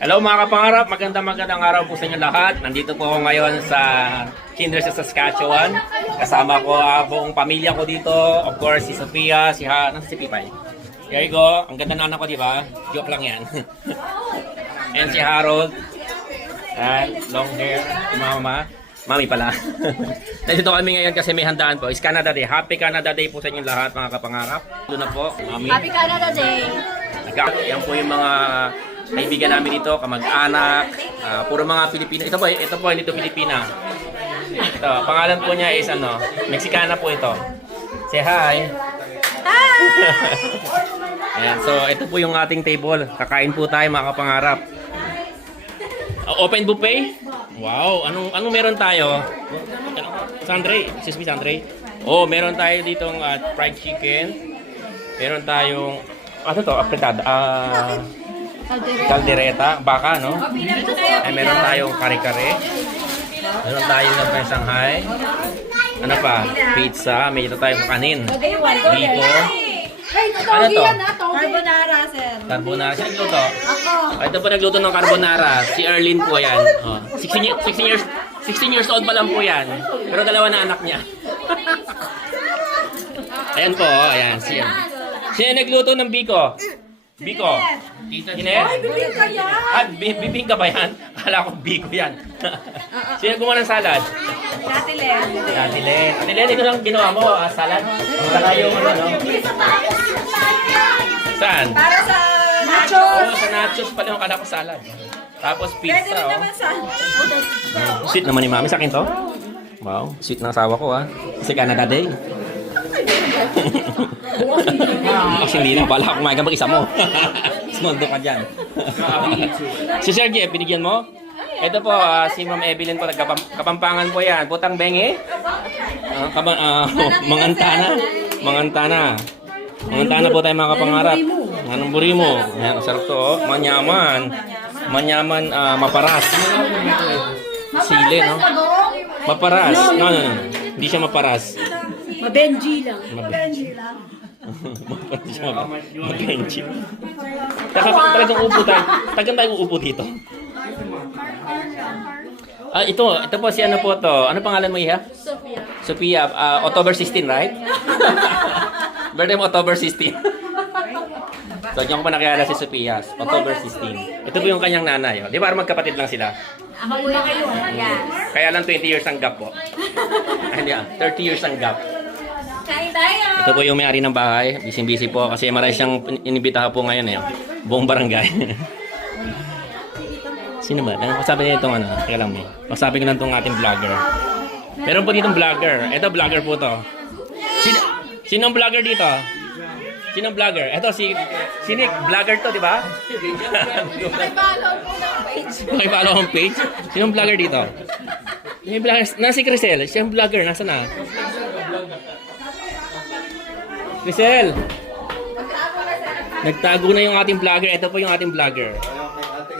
Hello mga kapangarap, magandang araw po sa inyo lahat. Nandito po ako ngayon sa Kinder sa Saskatchewan. Kasama ko buong pamilya ko dito. Of course, si Sophia, si Pipay. Here you go. Ang ganda na anak ko, di ba? Joke lang yan. And si Harold. And long hair. Mama. Mami pala. Nandito kami ngayon kasi may handaan po. It's Canada Day. Happy Canada Day po sa inyo lahat mga kapangarap. Ito na po, Mami. Happy Canada Day! Yan po yung mga kaibigan namin dito, kamag-anak, puro mga Pilipino. Ito po, hindi ito Pilipina. Ito, pangalan po niya is Mexicana po ito. Say hi! Hi! Ayan, so ito po yung ating table. Kakain po tayo mga kapangarap. Open buffet? Wow, anong meron tayo? Sandre, excuse me Sandre. Oh, meron tayo ditong fried chicken. Meron tayong apretada. Caldereta, baka, no? Ay, meron tayong kare-kare. Meron tayong ng Shanghai. Ano pa? Pizza. Meron tayong kanin. Biko. Ano to? Carbonara, sir. Carbonara. Sino nagluto? Ako. Ito po nagluto ng carbonara. Si Erlyn po yan. Oh. 16 years old pa lang po yan. Pero dalawa na anak niya. Ayan po. Ayan. Sino nagluto ng Biko? Biko. Ine? Ay, bibig ka yan! Bibing ka ba yan? Akala ko Biko yan. Sino gumawa ng salad? Dati Len. Ate Len, ito lang ginawa mo, salad? Saka yung Saan? Para sa nachos. Sa nachos pala yung kala ko salad. Tapos Pwede pizza, rin naman sa... Sweet naman ni Mami sa akin to. Wow, sweet ng asawa ko Kasi Canada Day. Kasi hindi na pala kumain ka mag-isa mo. Smondo ka dyan. Si Sergey, binigyan mo? Ito po, si Ma'am Evelyn po, Kapampangan po yan. Butang bengi? Mangantana. Mangantana po tayo mga kapangarap. Anong buri mo? Ayan, sarap to. Manyaman, maparas. Sili, no? Maparas. No. Hindi siya maparas. Mabenji lang. Mabenji. Talagang upo tayo. Tagang tayo uupo dito. Ito po si ano po to. Ano pangalan mo, Iha? Sophia. October 16, right? Birthday mo October 16. So, diyan ko pa nakilala si Sophia. October 16. Ito po yung kanyang nanay. Di ba magkapatid lang sila? Ako po na kayo. Yes. Kaya lang 20 years ang gap po. Hindi 30 years ang gap. Kain tayo! Ito po yung may-ari ng bahay. Busy po kasi marami siyang inibitahan po ngayon buong barangay. Sino ba? Pasabi niya itong kaya lang may. Pasabi ko lang itong ating vlogger. Meron po ditong vlogger. Ito vlogger po to. Sinong vlogger dito? Sinong vlogger? Ito si Nick. Vlogger to, di ba? Follow po ng page. Pakipalo ang page. Sinong vlogger dito? May vlogger. Si Crisel. Siya yung vlogger. Nasaan na? Crisel! Nagtago na yung ating vlogger. Ito po yung ating vlogger.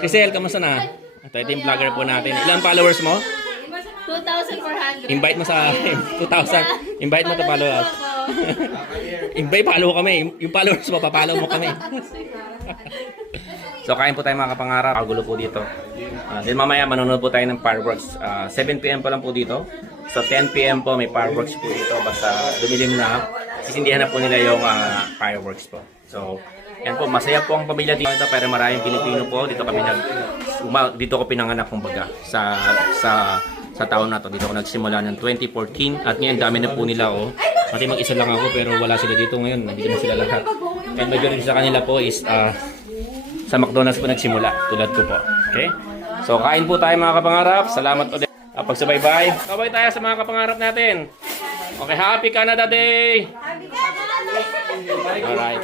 Crisel, kamusta na? Ito yung vlogger po natin. Ilan followers mo? 2,400. Invite mo sa 2,000. Invite mo to follow us. Invite, follow kami. Yung followers mo, papalaw mo kami. So, kain po tayo mga kapangarap. Kagulo po dito. Then mamaya, manonood po tayo ng fireworks. 7 PM pa lang po dito. So, 10 PM po may fireworks po dito. Basta dumilim na. Sisindihan na po nila yung fireworks po. So, yan po. Masaya po ang pamilya dito. Pero maraming Pilipino po. Dito ko pinanganak kumbaga sa taon na to. Dito ako nagsimula ng 2014. At ngayon, dami na po nila Pati mag-isa lang ako pero wala sila dito ngayon. Nandito na sila lahat. And majority sa kanila po is sa McDonald's po nagsimula. Tulad ko po. Okay? So, kain po tayo mga kapangarap. Salamat ulit. Pagsubaybay. Kabay tayo sa mga kapangarap natin. Okay, Happy Canada Day! Alright.